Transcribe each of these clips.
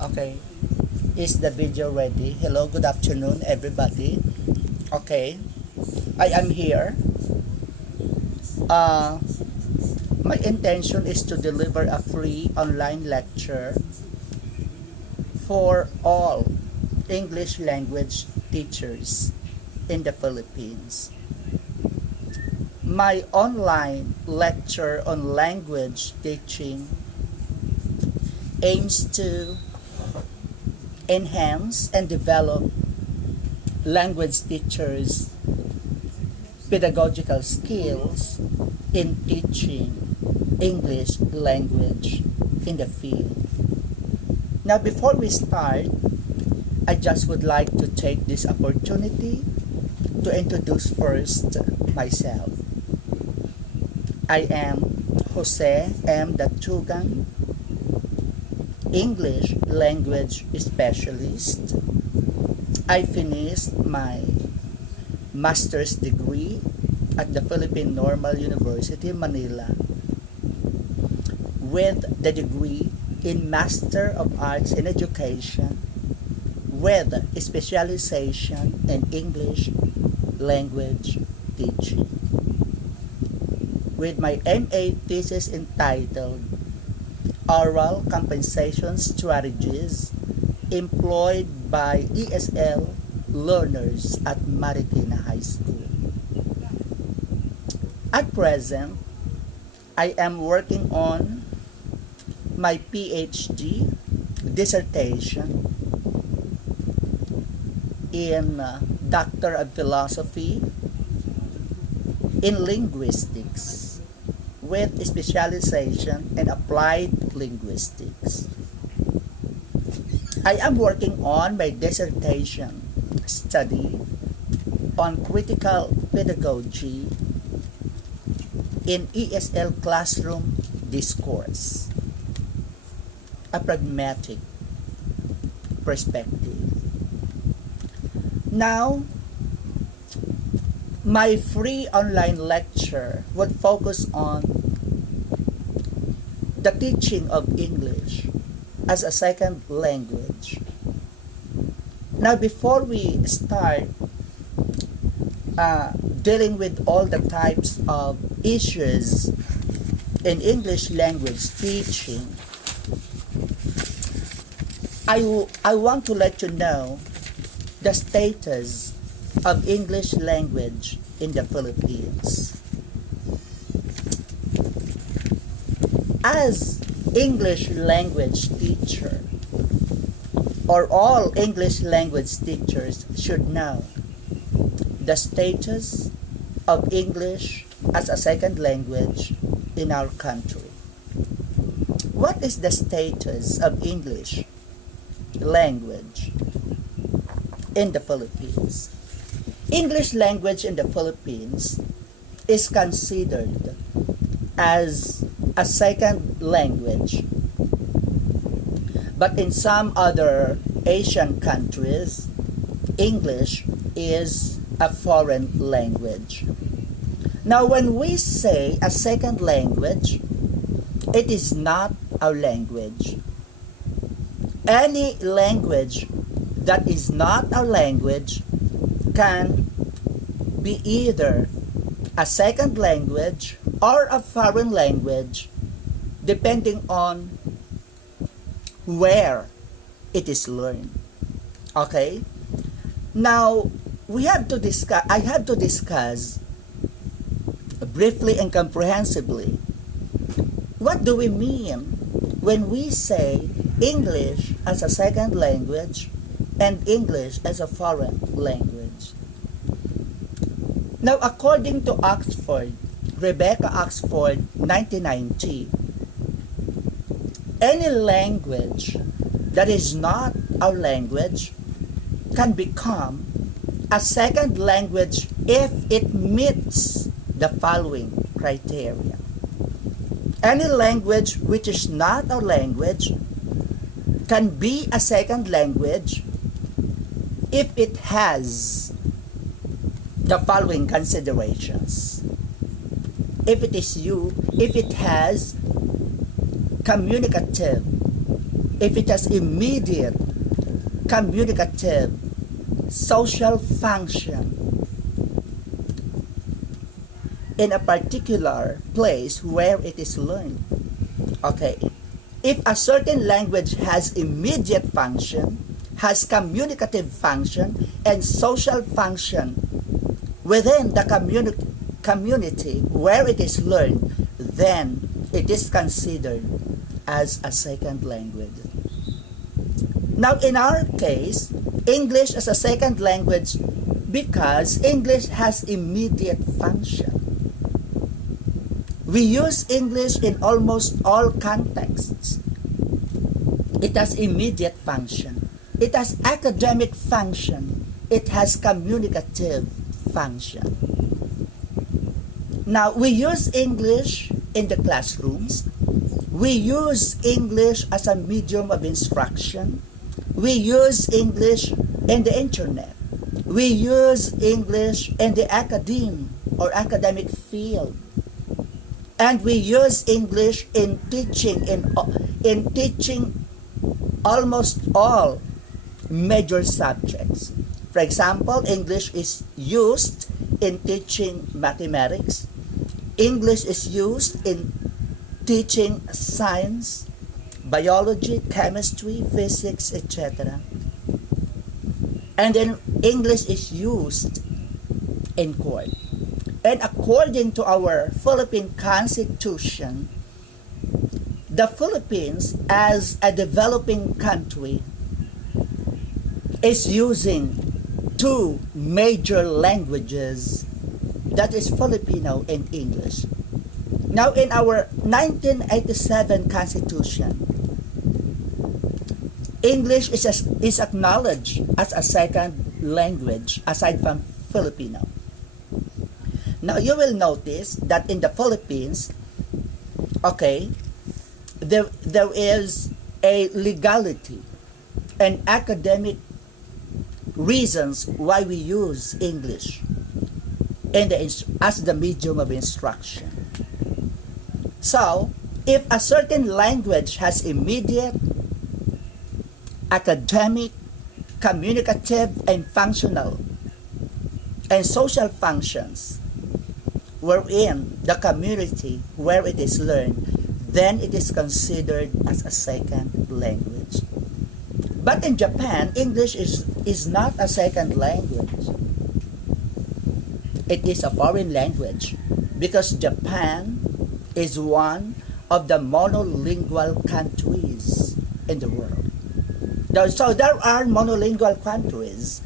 Okay, is the video ready? Hello, good afternoon, everybody. Okay, I am here. Uh, my intention is to deliver a free online lecture for all English language teachers in the Philippines. My online lecture on language teaching aims to enhance and develop language teachers' pedagogical skills in teaching English language in the field. Now, before we start, I just would like to take this opportunity to introduce first myself. I am Jose M. Datugan, English language specialist. I finished my master's degree at the Philippine Normal University, Manila, with the degree in Master of Arts in Education with specialization in English language teaching, with my MA thesis entitled Oral Compensation Strategies Employed by ESL Learners at Marikina High School. At present, I am working on my PhD dissertation in Doctor of Philosophy in Linguistics with specialization in Applied Linguistics. I am working on my dissertation study on critical pedagogy in ESL classroom discourse, a pragmatic perspective. Now, my free online lecture would focus on the teaching of English as a second language. Now, before we start dealing with all the types of issues in English language teaching, I want to let you know the status of English language in the Philippines. As English language teacher, or all English language teachers should know the status of English as a second language in our country. What is the status of English language in the Philippines? English language in the Philippines is considered as a second language, but in some other Asian countries, English is a foreign language. Now, when we say a second language, it is not our language. Any language that is not our language can be either a second language or a foreign language, depending on where it is learned. Okay? Now, I have to discuss briefly and comprehensively what do we mean when we say English as a second language and English as a foreign language. Now, according to Rebecca Oxford, 1990, any language that is not our language can become a second language if it meets the following criteria. Any language which is not our language can be a second language if it has the following considerations. If it has communicative if it has immediate communicative social function in a particular place where it is learned. Okay, if a certain language has immediate function, has communicative function, and social function within the community where it is learned, then it is considered as a second language. Now, in our case, English as a second language because English has immediate function. We use English in almost all contexts. It has immediate function. It has academic function. It has communicative function. Now, we use English in the classrooms. We use English as a medium of instruction. We use English in the internet. We use English in the academe or academic field. And we use English in teaching almost all major subjects. For example, English is used in teaching mathematics. English is used in teaching science, biology, chemistry, physics, etc. And then English is used in court. And according to our Philippine Constitution, the Philippines as a developing country is using two major languages, that is Filipino and English. Now, in our 1987 Constitution, English is acknowledged as a second language aside from Filipino. Now, you will notice that in the Philippines, okay, there is a legality and academic reasons why we use English as the medium of instruction. So, if a certain language has immediate academic, communicative, and functional and social functions wherein the community where it is learned, then it is considered as a second language. But in Japan, English is not a second language. It is a foreign language because Japan is one of the monolingual countries in the world. So there are monolingual countries.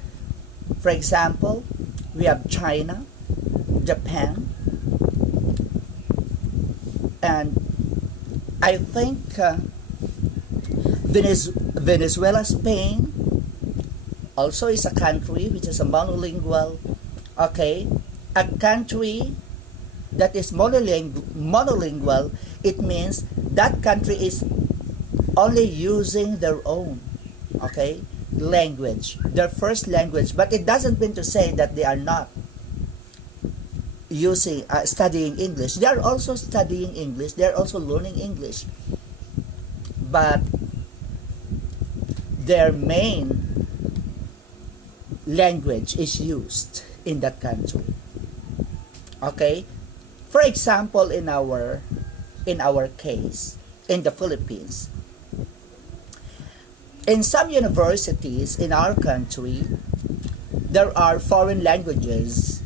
For example, we have China, Japan, and I think Venezuela, Spain also is a country which is a monolingual, okay, a country that is monolingual. It means that country is only using their own, okay, language, their first language, but it doesn't mean to say that they are not studying English. They are also studying English. They are also learning English, but their main language is used in that country. Okay, for example, in our case in the Philippines, in some universities in our country, there are foreign languages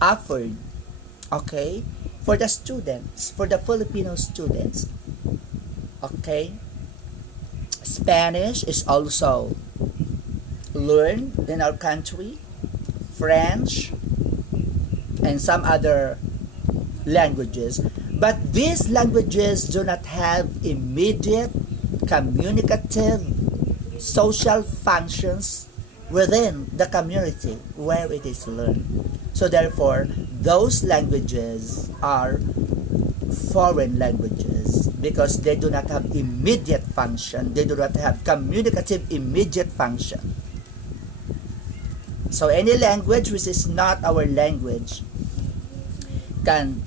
offered, okay, for the students, for the Filipino students. Okay, Spanish is also learned in our country, French, and some other languages. But these languages do not have immediate communicative social functions within the community where it is learned. So therefore, those languages are foreign languages because they do not have immediate function. They do not have communicative immediate function. So any language which is not our language can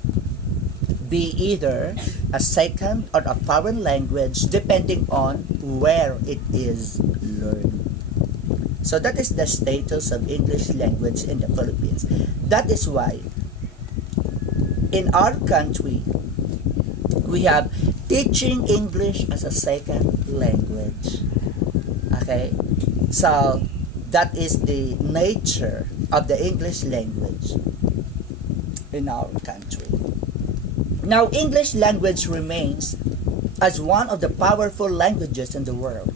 be either a second or a foreign language depending on where it is learned. So that is the status of English language in the Philippines. That is why in our country we have teaching English as a second language. Okay? So that is the nature of the English language in our country. Now, English language remains as one of the powerful languages in the world.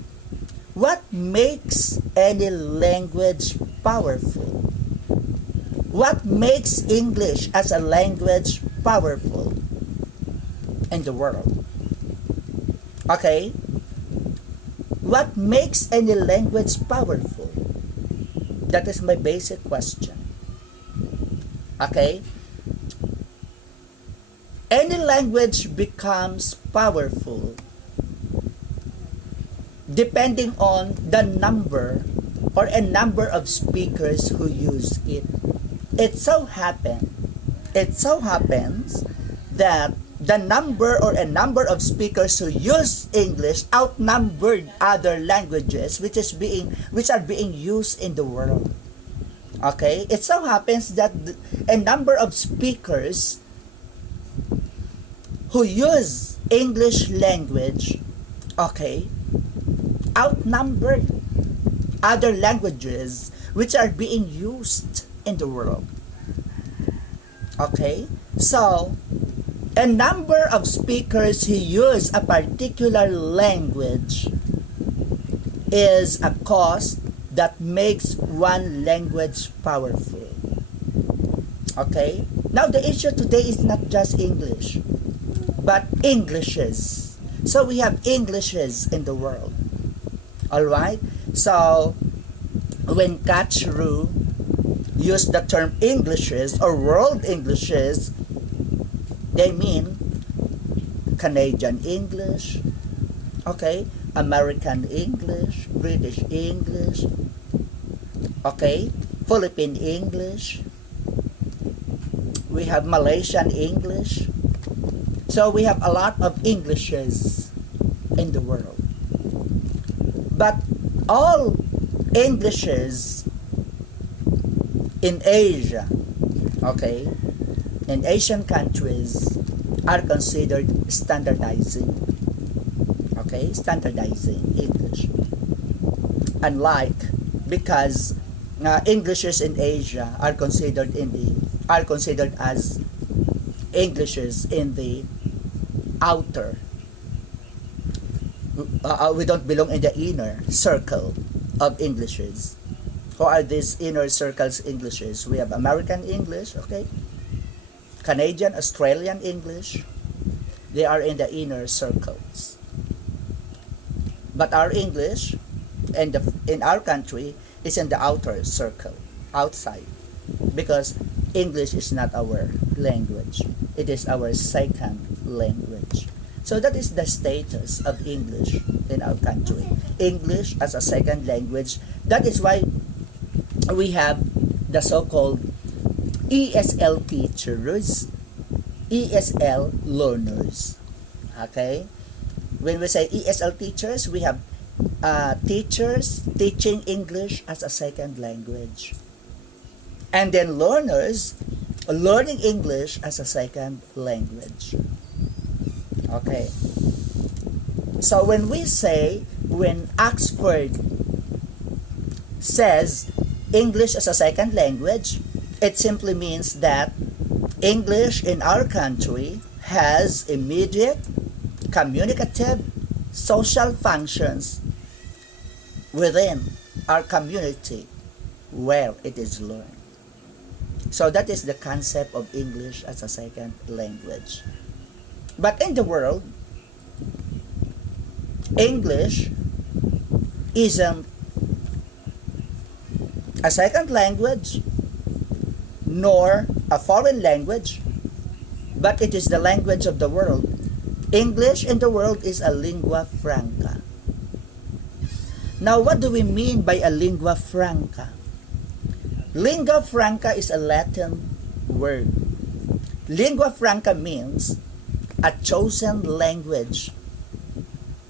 What makes any language powerful? What makes English as a language powerful in the world? Okay? What makes any language powerful? That is my basic question. Okay? Any language becomes powerful depending on the number or a number of speakers who use it. It so happens that the number or a number of speakers who use English outnumbered other languages which are being used in the world. Okay? It so happens that a number of speakers who use English language, okay, outnumbered other languages which are being used in the world. Okay? So, a number of speakers who use a particular language is a cause that makes one language powerful. Okay? Now, the issue today is not just English, but Englishes. So, we have Englishes in the world. Alright? So, when Katchru used the term Englishes or world Englishes, they mean Canadian English, okay, American English, British English, okay, Philippine English, we have Malaysian English. So we have a lot of Englishes in the world. But all Englishes in Asia, okay, in Asian countries are considered standardizing. Okay, standardizing English. Unlike, because Englishes in Asia are considered as Englishes in the outer. We don't belong in the inner circle of Englishes. Who are these inner circles Englishes? We have American English, okay, Canadian, Australian English. They are in the inner circles. But our English in our country is in the outer circle, outside, because English is not our language. It is our second language. So that is the status of English in our country. English as a second language. That is why we have the so-called ESL teachers, ESL learners. Okay? When we say ESL teachers, we have teachers teaching English as a second language. And then learners learning English as a second language. Okay. So when Oxford says English as a second language, it simply means that English in our country has immediate, communicative, social functions within our community where it is learned. So that is the concept of English as a second language. But in the world, English isn't a second language nor a foreign language, but it is the language of the world. English in the world is a lingua franca. Now, what do we mean by a lingua franca? Lingua franca is a Latin word. Lingua franca means a chosen language.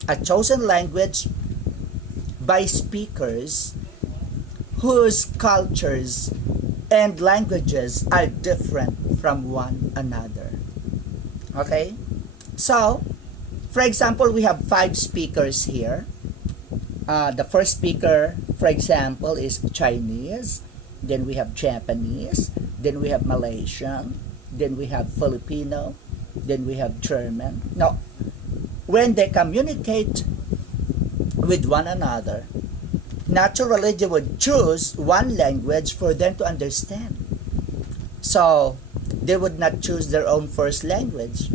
A chosen language by speakers whose cultures and languages are different from one another. Okay? So, for example, we have 5 speakers here. The first speaker, for example, is Chinese. Then we have Japanese. Then we have Malaysian. Then we have Filipino. Then we have German. Now, when they communicate with one another, naturally they would choose one language for them to understand. So, they would not choose their own first language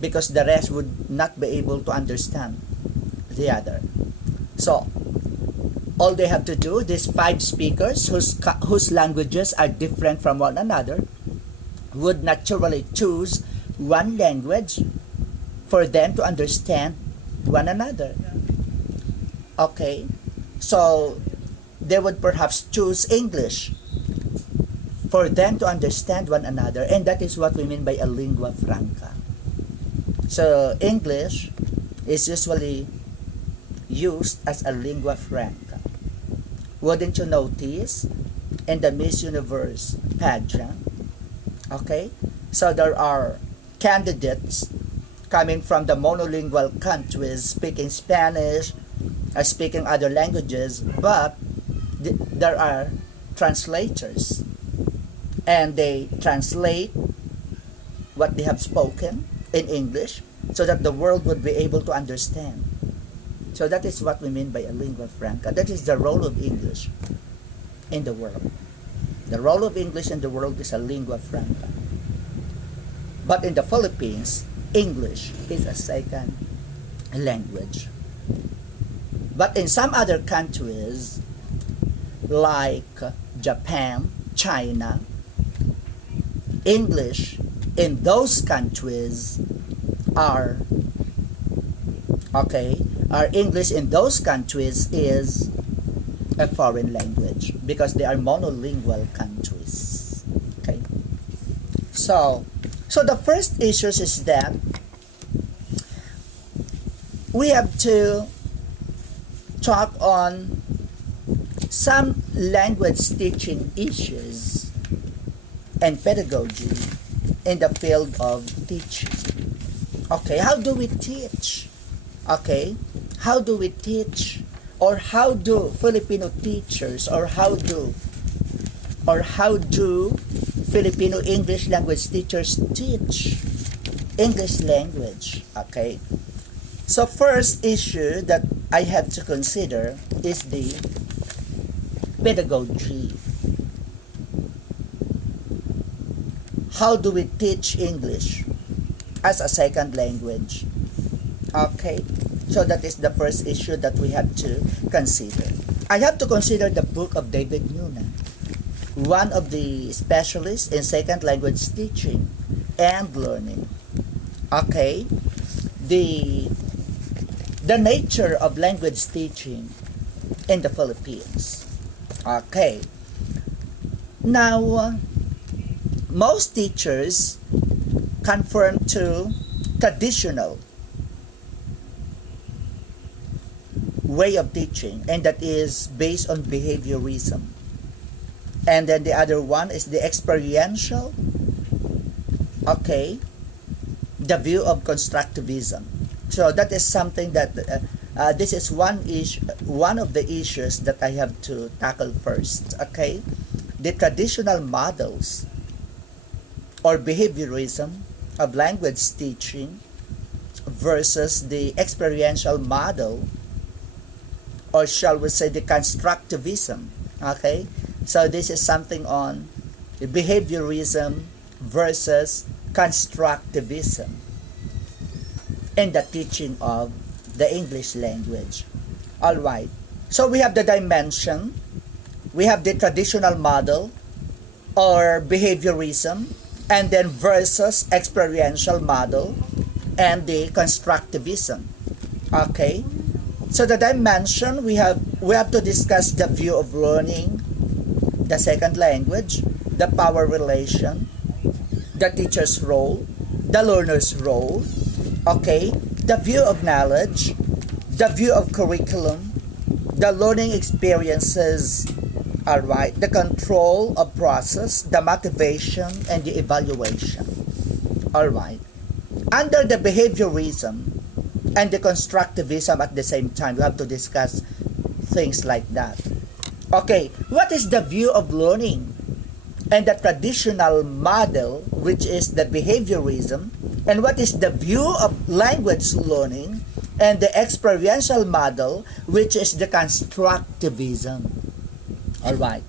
because the rest would not be able to understand the other. So, all they have to do, these 5 speakers whose languages are different from one another, would naturally choose one language for them to understand one another. Okay, so they would perhaps choose English for them to understand one another, and that is what we mean by a lingua franca. So English is usually used as a lingua franca. Wouldn't you notice in the Miss Universe pageant? Okay, so there are candidates coming from the monolingual countries speaking Spanish, speaking other languages, but there are translators, and they translate what they have spoken in English so that the world would be able to understand. So that is what we mean by a lingua franca. That is the role of English in the world. The role of English in the world is a lingua franca. But in the Philippines, English is a second language. But in some other countries, like Japan, China, English in those countries are English in those countries is a foreign language because they are monolingual countries. Okay, so the first issues is that we have to talk on some language teaching issues and pedagogy in the field of teaching. Okay, how do we teach? Okay, how do we teach, or how do Filipino teachers, or how do Filipino English language teachers teach English language? Okay, so first issue that I have to consider is the pedagogy. How do we teach English as a second language? Okay, so that is the first issue that we have to consider. I have to consider the book of David Newman, one of the specialists in second language teaching and learning. Okay, the nature of language teaching in the Philippines. Okay, now most teachers conform to traditional way of teaching, and that is based on behaviorism. And then the other one is the experiential. Okay, the view of constructivism. So that is something that this is one of the issues that I have to tackle first. Okay, the traditional models or behaviorism of language teaching versus the experiential model, or shall we say the constructivism. Okay, so this is something on the behaviorism versus constructivism in the teaching of the English language. All right, so we have the dimension, we have the traditional model or behaviorism, and then versus experiential model and the constructivism. Okay, so the dimension, we have to discuss the view of learning the second language, the power relation, the teacher's role, the learner's role, okay, the view of knowledge, the view of curriculum, the learning experiences, all right, the control of process, the motivation, and the evaluation. All right. Under the behaviorism and the constructivism at the same time, we have to discuss things like that. Okay, what is the view of learning? And the traditional model, which is the behaviorism, and what is the view of language learning, and the experiential model, which is the constructivism. All right.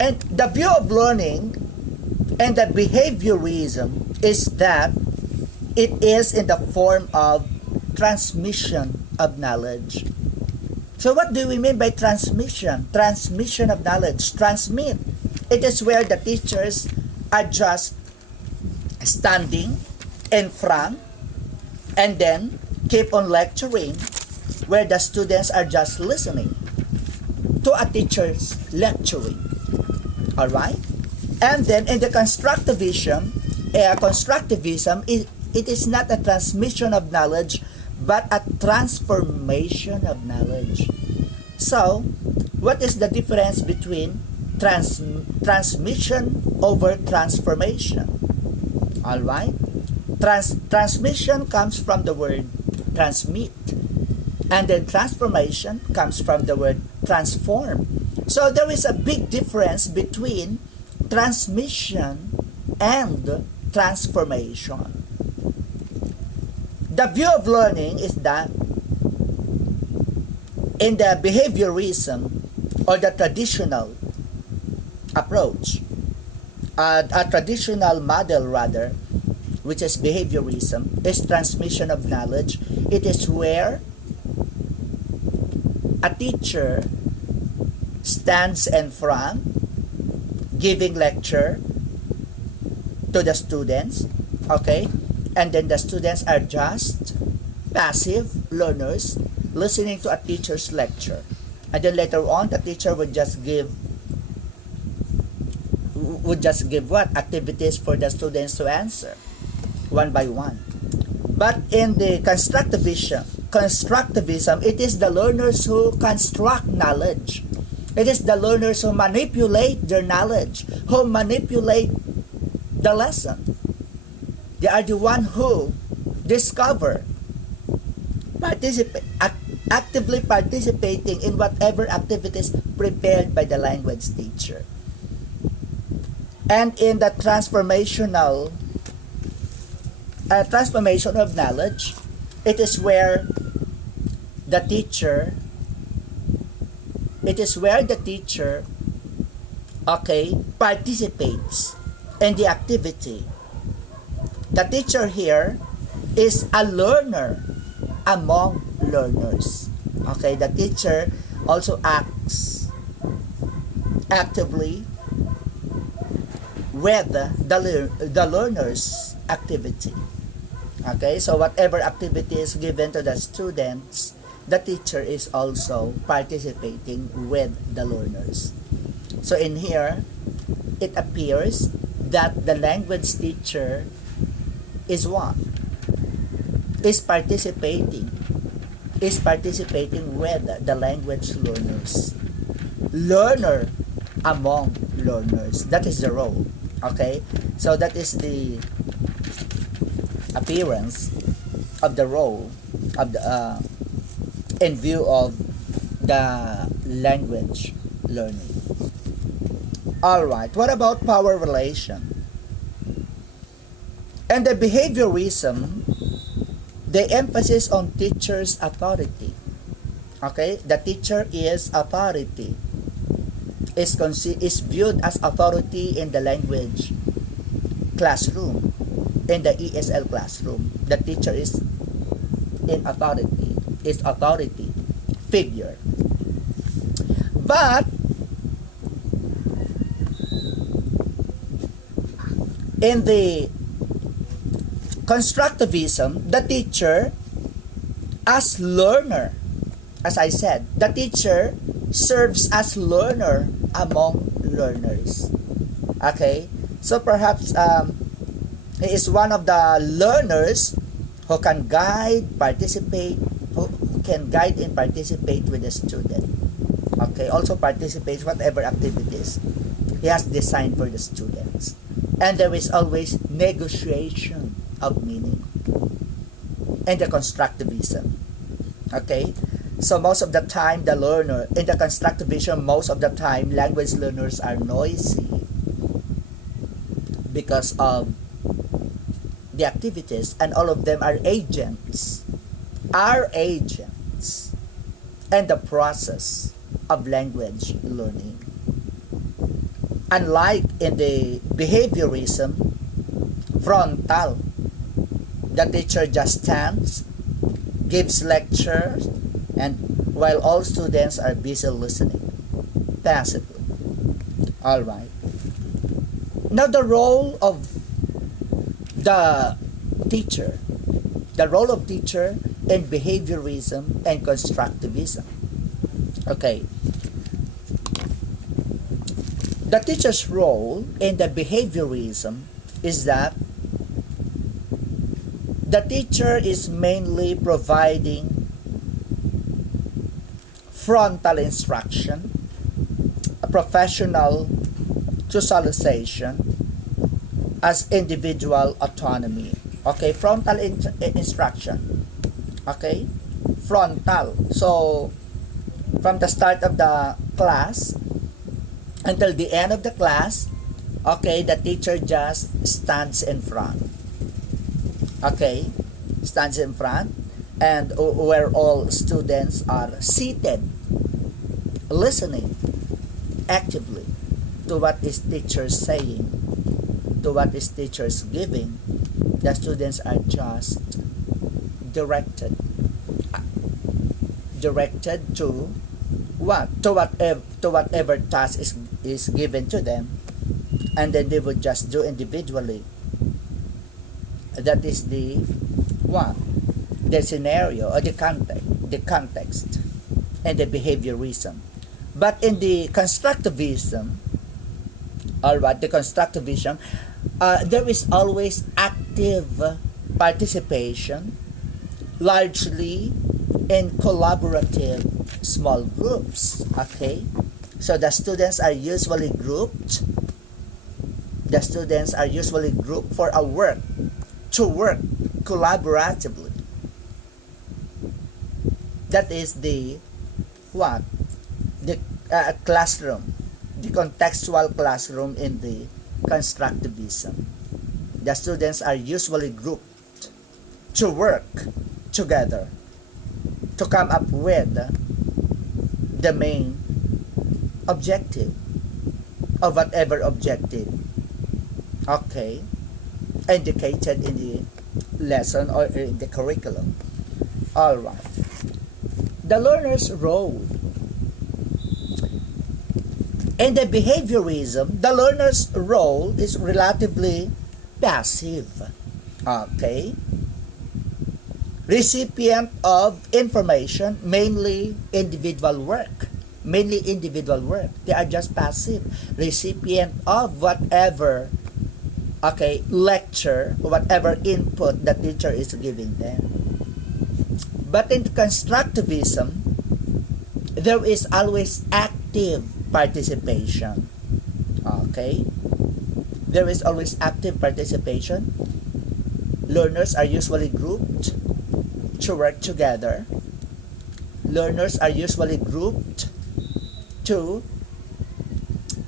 And the view of learning and the behaviorism is that it is in the form of transmission of knowledge. So what do we mean by transmission? Transmission of knowledge. Transmit. It is where the teachers are just standing in front and then keep on lecturing, where the students are just listening to a teacher's lecturing. All right? And then in the constructivism, it is not a transmission of knowledge, but a transformation of knowledge. So, what is the difference between transmission over transformation? All right? Transmission comes from the word transmit, and then transformation comes from the word transform. So there is a big difference between transmission and transformation. The view of learning is that in the behaviorism, or the traditional approach, a traditional model rather, which is behaviorism, is transmission of knowledge. It is where a teacher stands in front giving lecture to the students, okay, and then the students are just passive learners listening to a teacher's lecture, and then later on the teacher would just give what activities for the students to answer one by one. But in the constructivism, it is the learners who construct knowledge. It is the learners who manipulate their knowledge, who manipulate the lesson. They are the one who discover, actively participating in whatever activities prepared by the language teacher. And in the transformation of knowledge, it is where the teacher, okay, participates in the activity. The teacher here is a learner among learners. Okay, the teacher also acts actively with the learner's activity. Okay, so whatever activity is given to the students, the teacher is also participating with the learners. So in here, it appears that the language teacher is what? Is participating with the language learners. Learner among learners. That is the role. Okay? So that is the appearance of the role of the in view of the language learning. Alright, what about power relation? And the behaviorism, the emphasis on teacher's authority. Okay, the teacher is authority, is viewed as authority in the language classroom, in the ESL classroom. The teacher is authority figure. But in the constructivism, the teacher as learner, as I said, the teacher serves as learner among learners. Okay, so perhaps He is one of the learners who can guide and participate with the student. Okay, also participate whatever activities he has designed for the students. And there is always negotiation of meaning and the constructivism. Okay, so most of the time the learner in the constructivism, most of the time language learners are noisy because of the activities, and all of them are agents and the process of language learning. Unlike in the behaviorism, frontal, the teacher just stands, gives lectures, and while all students are busy listening passively. All right. Now the role of teacher in behaviorism and constructivism. Okay. The teacher's role in the behaviorism is that the teacher is mainly providing frontal instruction, a professional socialization as individual autonomy. Okay, frontal instruction. Okay, frontal. So, from the start of the class until the end of the class, okay, the teacher just stands in front. Okay, stands in front, and where all students are seated, listening actively to what is teacher saying, to what is teachers giving. The students are just directed to whatever task is given to them, and then they would just do individually. That is the scenario or the context and the behaviorism. But in the constructivism, there is always active participation, largely in collaborative small groups. Okay, so the students are usually grouped. The students are usually grouped for a work, to work collaboratively. That is the classroom, the contextual classroom in the constructivism. The students are usually grouped to work together to come up with the main objective of whatever objective, okay, indicated in the lesson or in the curriculum. All right. The learner's role. In the behaviorism, the learner's role is relatively passive. Okay? Recipient of information, mainly individual work. They are just passive. Recipient of whatever, okay, lecture, whatever input the teacher is giving them. But in constructivism, there is always active participation. Okay? There is always active participation. Learners are usually grouped to work together. Learners are usually grouped to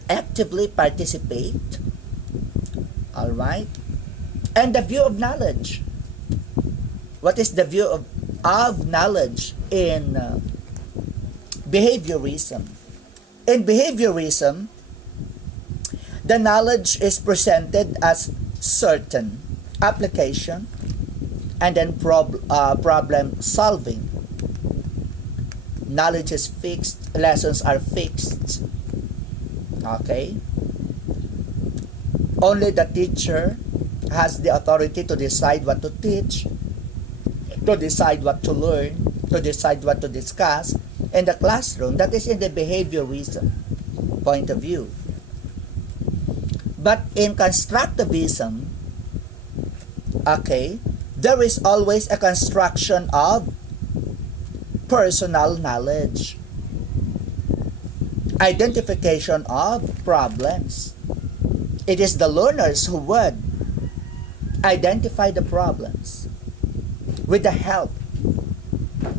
actively participate. All right? And the view of knowledge. What is the view of knowledge in behaviorism? In behaviorism, the knowledge is presented as certain application and then problem solving. Knowledge is fixed, lessons are fixed. Okay? Only the teacher has the authority to decide what to teach, to decide what to learn, to decide what to discuss in the classroom. That is in the behaviorism point of view. But in constructivism, Okay, there is always a construction of personal knowledge, identification of problems. It is the learners who would identify the problems with the help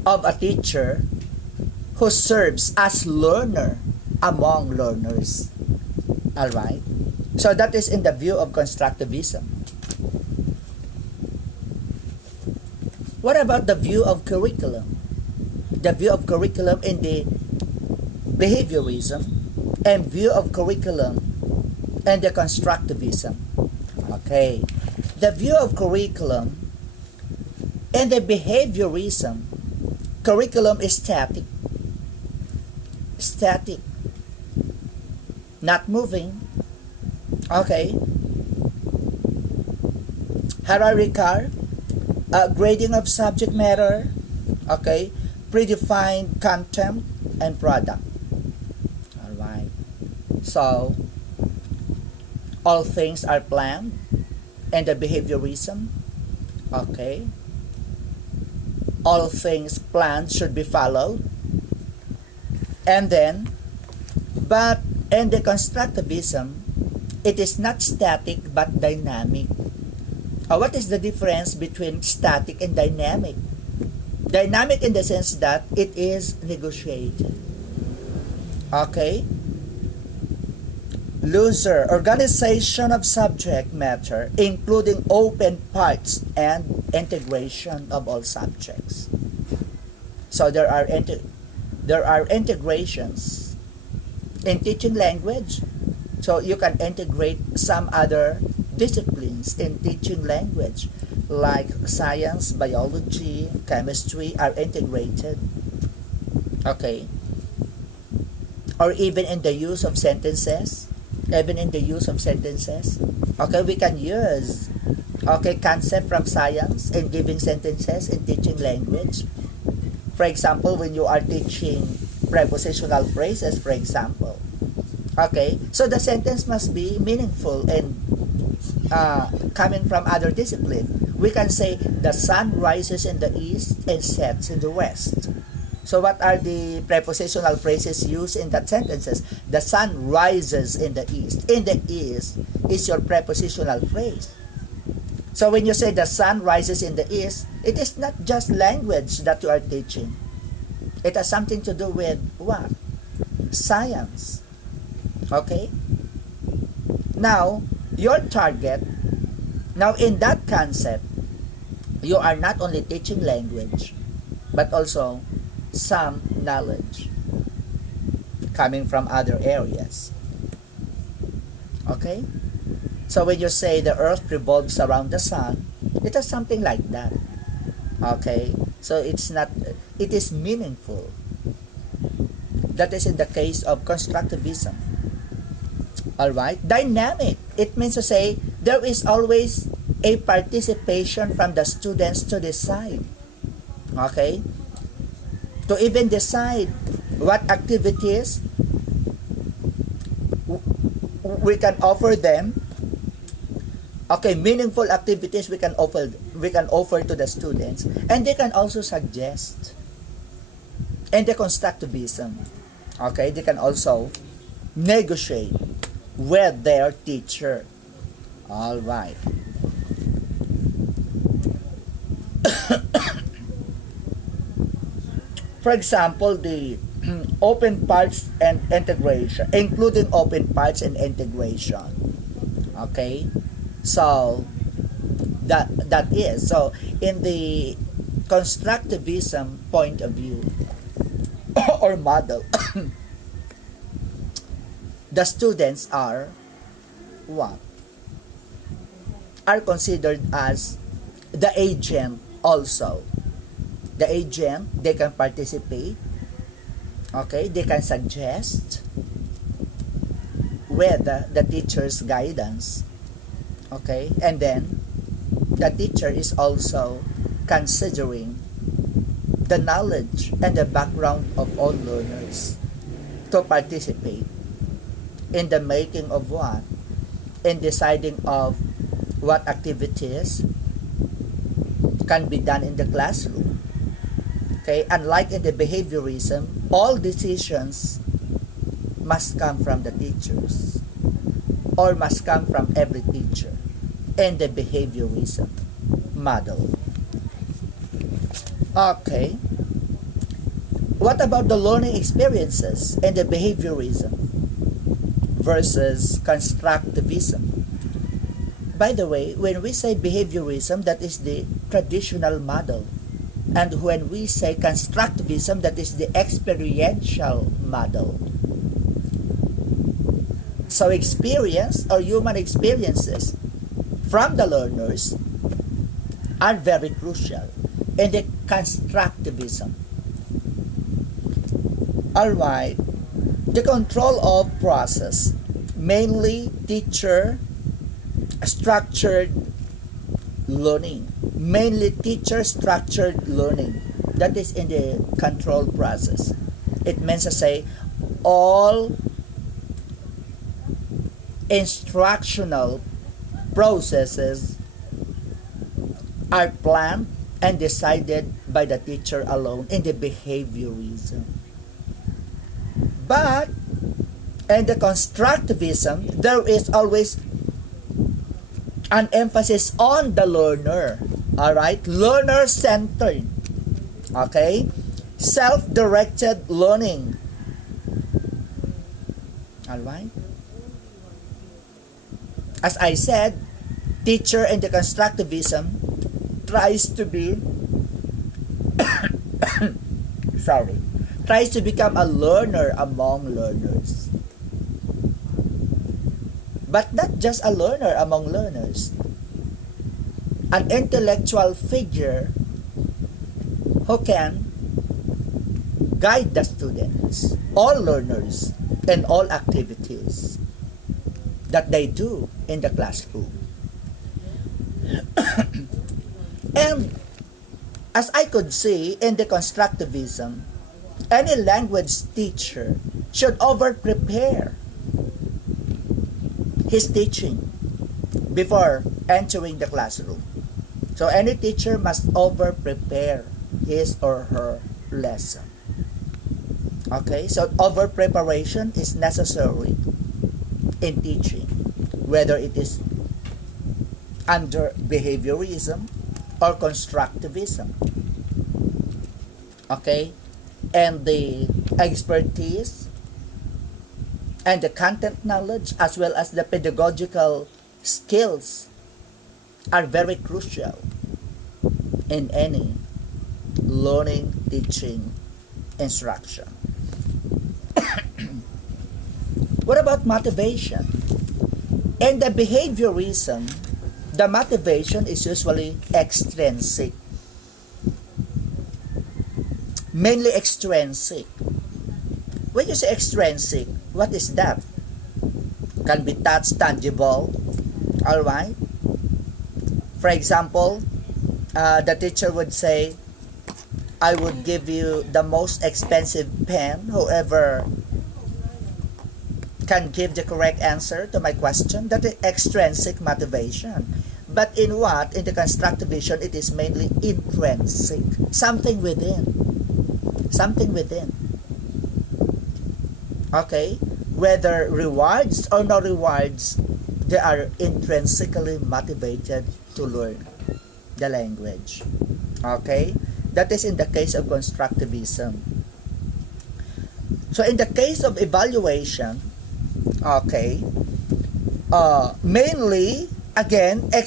of a teacher who serves as learner among learners. Alright? So that is in the view of constructivism. What about the view of curriculum? The view of curriculum in the behaviorism and view of curriculum and the constructivism. Okay. The view of curriculum and the behaviorism. Curriculum is static. Static. Not moving. Okay. Hierarchical. Grading of subject matter. Okay. Predefined content and product. Alright. So, all things are planned. And the behaviorism. Okay. All things planned should be followed. And then, but in the constructivism, it is not static but dynamic. What is the difference between static and dynamic? Dynamic in the sense that it is negotiated. Okay? Looser organization of subject matter, including open parts and integration of all subjects. So there are integrations in teaching language. So you can integrate some other disciplines in teaching language, like science, biology, chemistry are integrated. Okay. Or even in the use of sentences. Okay, we can use concept from science in giving sentences in teaching language. For example, when you are teaching prepositional phrases, for example. Okay, so the sentence must be meaningful and coming from other discipline. We can say, the sun rises in the east and sets in the west. So what are the prepositional phrases used in that sentences? The sun rises in the east. In the east is your prepositional phrase. So when you say the sun rises in the east, it is not just language that you are teaching. It has something to do with what? Science. Okay? Now, your target, now in that concept, you are not only teaching language, but also some knowledge coming from other areas. Okay? So when you say the earth revolves around the sun, it has something like that. Okay? So it is meaningful. That is in the case of constructivism. Alright? Dynamic. It means to say there is always a participation from the students to decide. Okay? To even decide what activities we can offer them. Okay, meaningful activities we can offer to the students, and they can also suggest. And the constructivism, okay, they can also negotiate with their teacher. All right. For example, the open parts and integration, including open parts and integration. Okay? So, that is. So, in the constructivism point of view or model, the students are what? Are considered as the agent also. The agent, they can participate. Okay, they can suggest with the teacher's guidance. Okay, and then the teacher is also considering the knowledge and the background of all learners to participate in the making of what? In deciding of what activities can be done in the classroom. Okay, unlike in the behaviorism, all decisions must come from the teachers or must come from every teacher in the behaviorism model. Okay, what about the learning experiences in the behaviorism versus constructivism? By the way, when we say behaviorism, that is the traditional model. And when we say constructivism, that is the experiential model. So experience or human experiences from the learners are very crucial in the constructivism. Alright, the control of process, mainly teacher structured learning. Mainly teacher structured learning. That is in the control process. It means to say all instructional processes are planned and decided by the teacher alone in the behaviorism. But in the constructivism, there is always an emphasis on the learner. Alright? Learner-centered. Okay? Self-directed learning. Alright? As I said, teacher in the constructivism tries to be tries to become a learner among learners. But not just a learner among learners. An intellectual figure who can guide the students, all learners, in all activities that they do in the classroom. And as I could see in the constructivism, any language teacher should over-prepare his teaching before entering the classroom. So any teacher must over-prepare his or her lesson. Okay, so over-preparation is necessary in teaching, whether it is under behaviorism or constructivism. Okay, and the expertise and the content knowledge as well as the pedagogical skills are very crucial in any learning, teaching, instruction. What about motivation? In the behaviorism, the motivation is usually extrinsic. Mainly extrinsic. When you say extrinsic, what is that? Can be touched, tangible. Alright? For example, the teacher would say, I would give you the most expensive pen, whoever can give the correct answer to my question. That is extrinsic motivation. But in what? In the constructivism, it is mainly intrinsic. Something within. Something within. Okay? Whether rewards or no rewards, they are intrinsically motivated to learn the language. Okay? That is in the case of constructivism. So in the case of evaluation, okay, mainly, again, the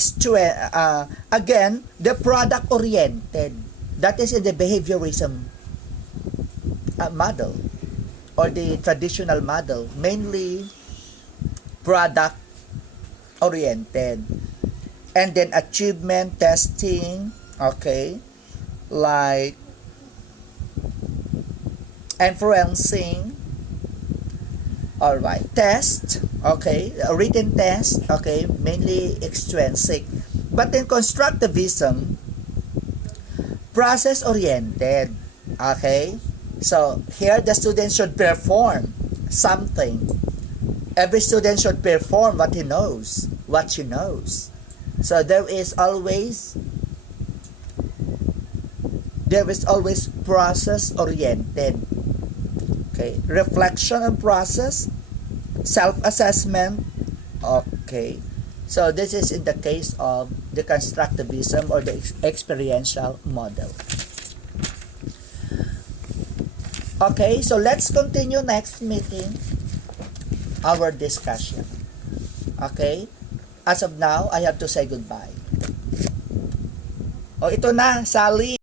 product oriented. That is in the behaviorism model or the traditional model, mainly product oriented. And then achievement testing, okay, like inferencing, all right, test, okay, written test, okay, mainly extrinsic. But in constructivism, process oriented, okay. So here the student should perform something. Every student should perform what he knows, what she knows. So there is always there is always process-oriented. Okay, reflection and process, self-assessment. Okay, so this is in the case of the constructivism or the experiential model. Okay, so let's continue next meeting our discussion. Okay, as of now, I have to say goodbye. O ito na, Sally.